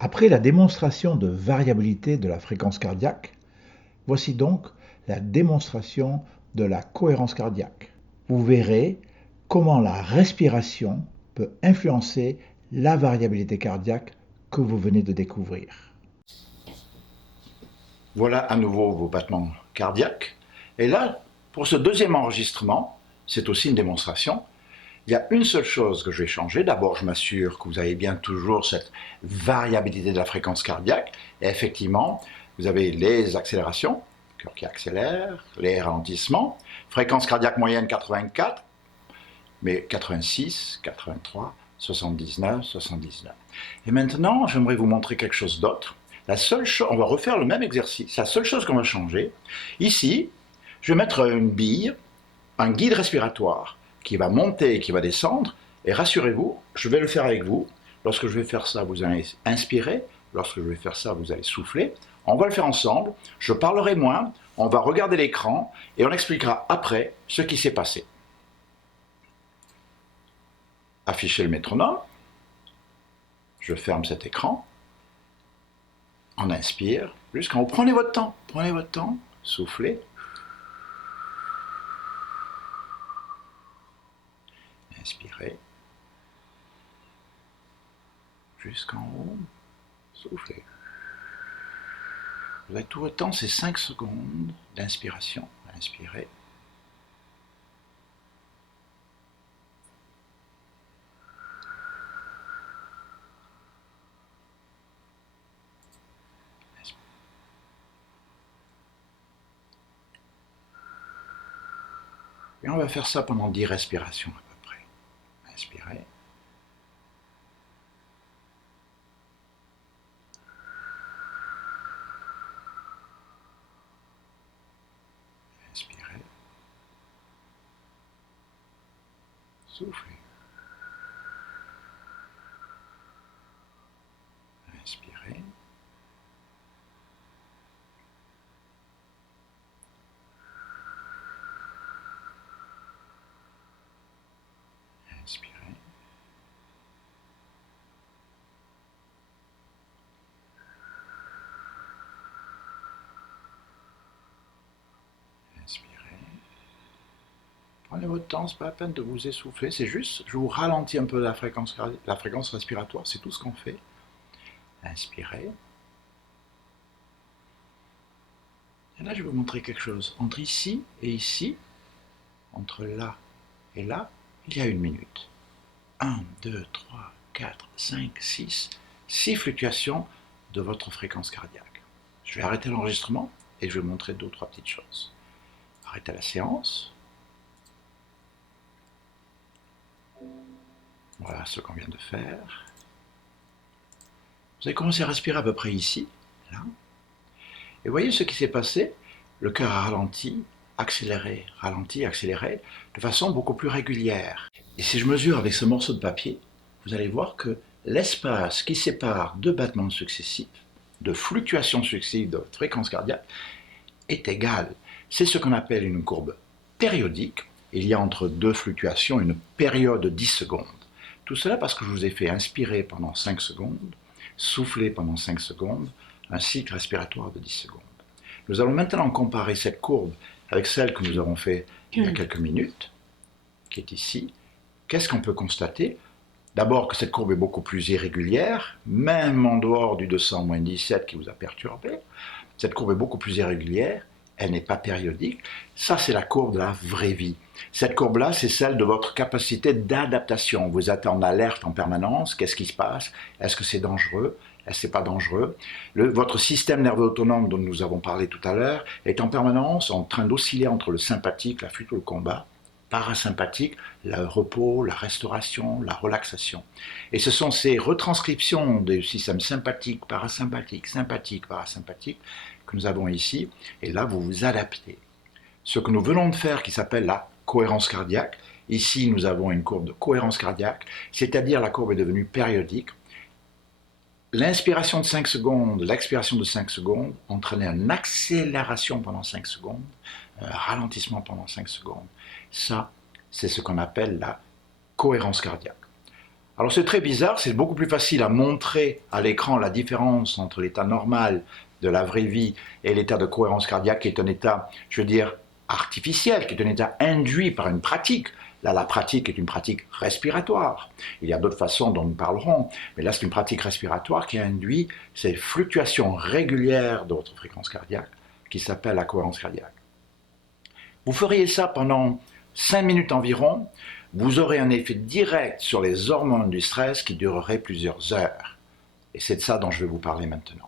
Après la démonstration de variabilité de la fréquence cardiaque, voici donc la démonstration de la cohérence cardiaque. Vous verrez comment la respiration peut influencer la variabilité cardiaque que vous venez de découvrir. Voilà à nouveau vos battements cardiaques. Et là, pour ce deuxième enregistrement, c'est aussi une démonstration. Il y a une seule chose que je vais changer. D'abord, je m'assure que vous avez bien toujours cette variabilité de la fréquence cardiaque. Et effectivement, vous avez les accélérations, cœur qui accélère, les ralentissements, fréquence cardiaque moyenne 84, mais 86, 83, 79, 79. Et maintenant, j'aimerais vous montrer quelque chose d'autre. La seule chose, on va refaire le même exercice. La seule chose qu'on va changer, ici, je vais mettre une bille, un guide respiratoire qui va monter et qui va descendre. Et rassurez-vous, je vais le faire avec vous. Lorsque je vais faire ça, vous allez inspirer. Lorsque je vais faire ça, vous allez souffler. On va le faire ensemble. Je parlerai moins. On va regarder l'écran et on expliquera après ce qui s'est passé. Afficher le métronome. Je ferme cet écran. On inspire jusqu'en haut. Prenez votre temps, soufflez. Inspirez. Jusqu'en haut, soufflez. Vous avez tout votre temps, c'est 5 secondes d'inspiration. Inspirez. Et on va faire ça pendant 10 respirations à peu près. Inspirez. Inspirez. Soufflez. Inspirez. Inspirez. Inspirez. Prenez votre temps, c'est pas la peine de vous essouffler, c'est juste, je vous ralentis un peu la fréquence respiratoire, c'est tout ce qu'on fait. Inspirez. Et là, je vais vous montrer quelque chose. Entre ici et ici, entre là et là, il y a 1 minute. 1, 2, 3, 4, 5, 6, 6 fluctuations de votre fréquence cardiaque. Je vais arrêter l'enregistrement et je vais vous montrer 2 ou 3 petites choses. Arrêtez la séance. Voilà ce qu'on vient de faire. Vous avez commencé à respirer à peu près ici, là. Et voyez ce qui s'est passé. Le cœur a ralenti, accéléré, de façon beaucoup plus régulière. Et si je mesure avec ce morceau de papier, vous allez voir que l'espace qui sépare 2 battements successifs, de fluctuations successives de votre fréquence cardiaque, est égal. C'est ce qu'on appelle une courbe périodique. Il y a entre 2 fluctuations une période de 10 secondes. Tout cela parce que je vous ai fait inspirer pendant 5 secondes, souffler pendant 5 secondes, un cycle respiratoire de 10 secondes. Nous allons maintenant comparer cette courbe avec celle que nous avons fait il y a quelques minutes, qui est ici. Qu'est-ce qu'on peut constater? D'abord que cette courbe est beaucoup plus irrégulière, même en dehors du 200-17 qui vous a perturbé. Cette courbe est beaucoup plus irrégulière, elle n'est pas périodique. Ça, c'est la courbe de la vraie vie. Cette courbe-là, c'est celle de votre capacité d'adaptation. Vous êtes en alerte en permanence. Qu'est-ce qui se passe? Est-ce que c'est dangereux? Est-ce que c'est pas dangereux? Votre système nerveux autonome dont nous avons parlé tout à l'heure est en permanence en train d'osciller entre le sympathique, la fuite ou le combat, parasympathique, le repos, la restauration, la relaxation. Et ce sont ces retranscriptions des systèmes sympathiques, parasympathiques, sympathiques, parasympathiques que nous avons ici. Et là, vous vous adaptez. Ce que nous venons de faire, qui s'appelle la cohérence cardiaque, ici nous avons une courbe de cohérence cardiaque, c'est-à-dire la courbe est devenue périodique. L'inspiration de 5 secondes, l'expiration de 5 secondes entraînait une accélération pendant 5 secondes, un ralentissement pendant 5 secondes. Ça, c'est ce qu'on appelle la cohérence cardiaque. Alors c'est très bizarre, c'est beaucoup plus facile à montrer à l'écran la différence entre l'état normal de la vraie vie et l'état de cohérence cardiaque, qui est un état, je veux dire, artificiel, qui est un état induit par une pratique. Là, la pratique est une pratique respiratoire. Il y a d'autres façons dont nous parlerons, mais là, c'est une pratique respiratoire qui induit ces fluctuations régulières de votre fréquence cardiaque, qui s'appelle la cohérence cardiaque. Vous feriez ça pendant 5 minutes environ, vous aurez un effet direct sur les hormones du stress qui durerait plusieurs heures. Et c'est de ça dont je vais vous parler maintenant.